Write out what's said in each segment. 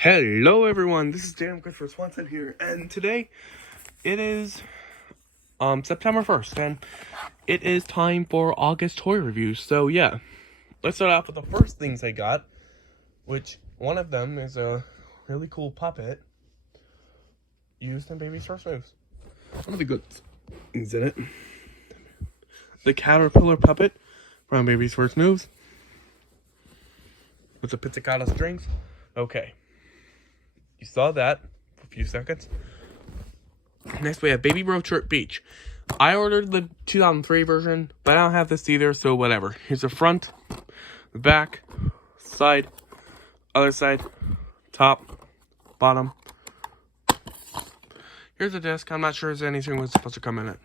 Hello everyone, this is Dan Christopher Swanson here, and today it is September 1st, and it is time for August toy reviews. So yeah, let's start off with the first things I got, which one of them is a really cool puppet used in Baby's First Moves. One of the good things in it. The caterpillar puppet from Baby's First Moves with the pizzicato strings. Okay. You saw that for a few seconds. Next, we have Baby Roach Beach. I ordered the 2003 version, but I don't have this either, so whatever. Here's the front, the back, side, other side, top, bottom. Here's the disc. I'm not sure if anything was supposed to come in it.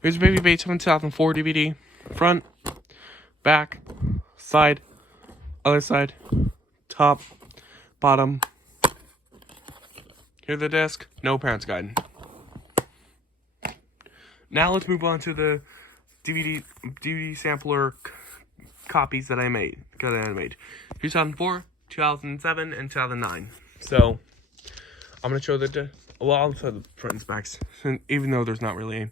Here's Baby Beethoven 2004 DVD. Front, back, side, other side, top, bottom. Here's the disc. No parents guide. Now let's move on to the DVD sampler copies that I made. 2004, 2007, and 2009. So I'm gonna show I'll show the front and backs, even though there's not really any.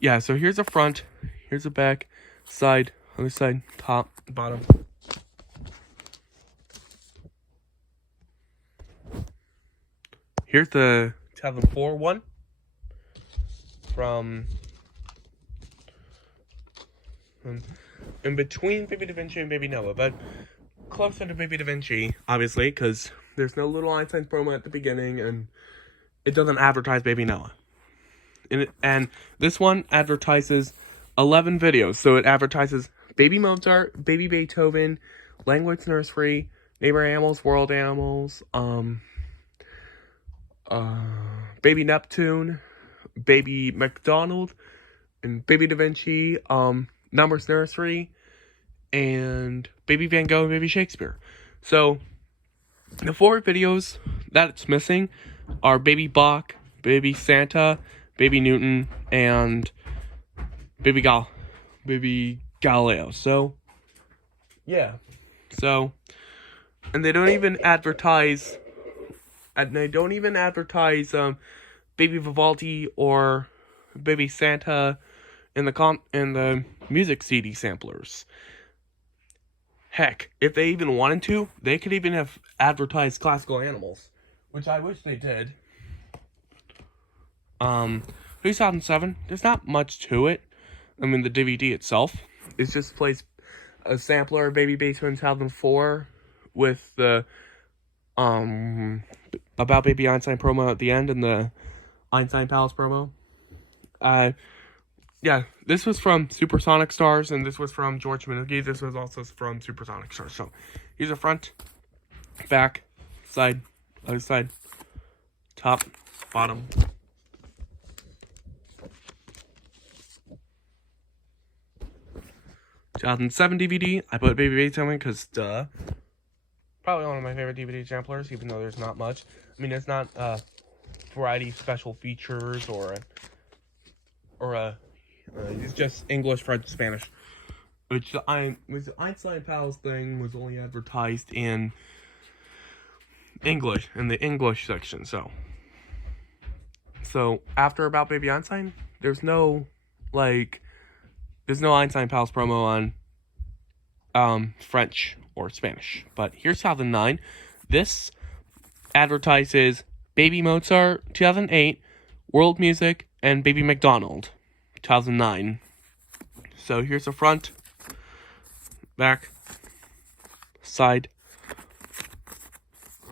Yeah. So here's the front. Here's the back, side, other side, top, bottom. Here's the 2004 one from in between Baby Da Vinci and Baby Noah, but closer to Baby Da Vinci, obviously, because there's no little Einstein promo at the beginning, and it doesn't advertise Baby Noah. And this one advertises 11 videos, so it advertises Baby Mozart, Baby Beethoven, Language Nursery, Neighbor Animals, World Animals, Baby Neptune, Baby McDonald, and Baby Da Vinci, Numbers Nursery, and Baby Van Gogh and Baby Shakespeare. So, the 4 videos that it's missing are Baby Bach, Baby Santa, Baby Newton, and Baby Galileo. So, yeah. So, and they don't even advertise... Baby Vivaldi or Baby Santa in the music CD samplers. Heck, if they even wanted to, they could even have advertised classical animals, which I wish they did. 2007, there's not much to it. I mean, the DVD itself, it just plays a sampler of Baby Beethoven 2004 with the About Baby Einstein promo at the end and the Einstein Palace promo. Yeah, this was from Supersonic Stars, and this was from George Minicki. This was also from Supersonic Stars. So, here's the front, back, side, other side, top, bottom. / 2007 DVD. I put Baby Beethoven because, duh. Probably one of my favorite DVD samplers, even though there's not much. I mean, it's not variety special features it's just English, French, Spanish. Which the Einstein Palace thing was only advertised in English, in the English section. So after About Baby Einstein, there's no Einstein Palace promo on French or Spanish. But here's 2009. This advertises Baby Mozart 2008, World Music, and Baby McDonald 2009. So here's the front, back, side,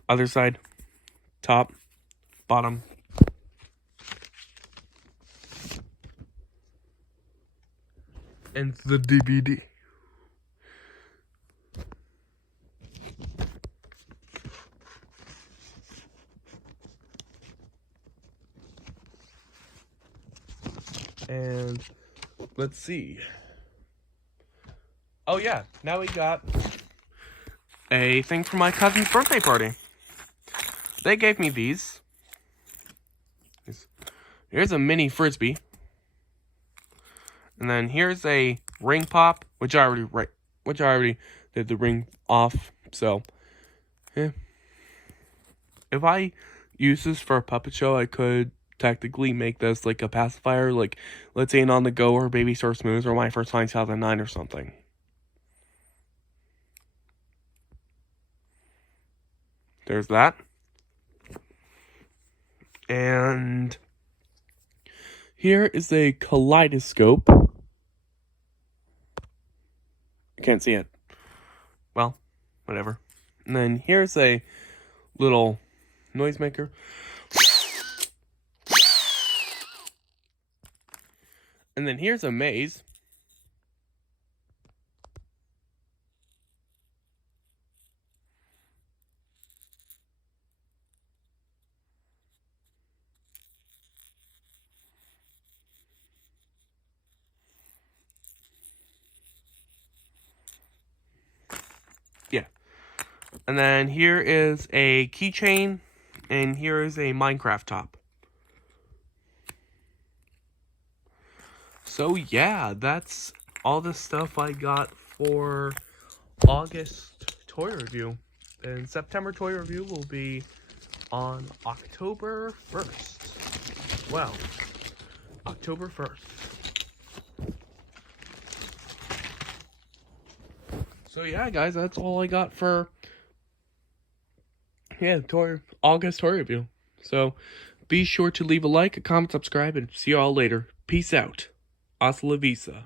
other side, top, bottom. And the DVD. And let's see. Oh yeah, now we got a thing for my cousin's birthday party. They gave me these. Here's a mini frisbee. And then here's a ring pop, which I already did the ring off. So Yeah. If I use this for a puppet show, I could technically make this like a pacifier, like let's say an On the Go or Baby Source Moves or My First Time 2009 or something. There's that. And here is a kaleidoscope. I can't see it. Well, whatever. And then here's a little noisemaker. And then here's a maze. Yeah. And then here is a keychain, and here is a Minecraft top. So yeah, that's all the stuff I got for August toy review. And September toy review will be on October 1st. Well, October 1st. So yeah, guys, that's all I got for August toy review. So be sure to leave a like, a comment, subscribe, and see you all later. Peace out. Hasta la vista.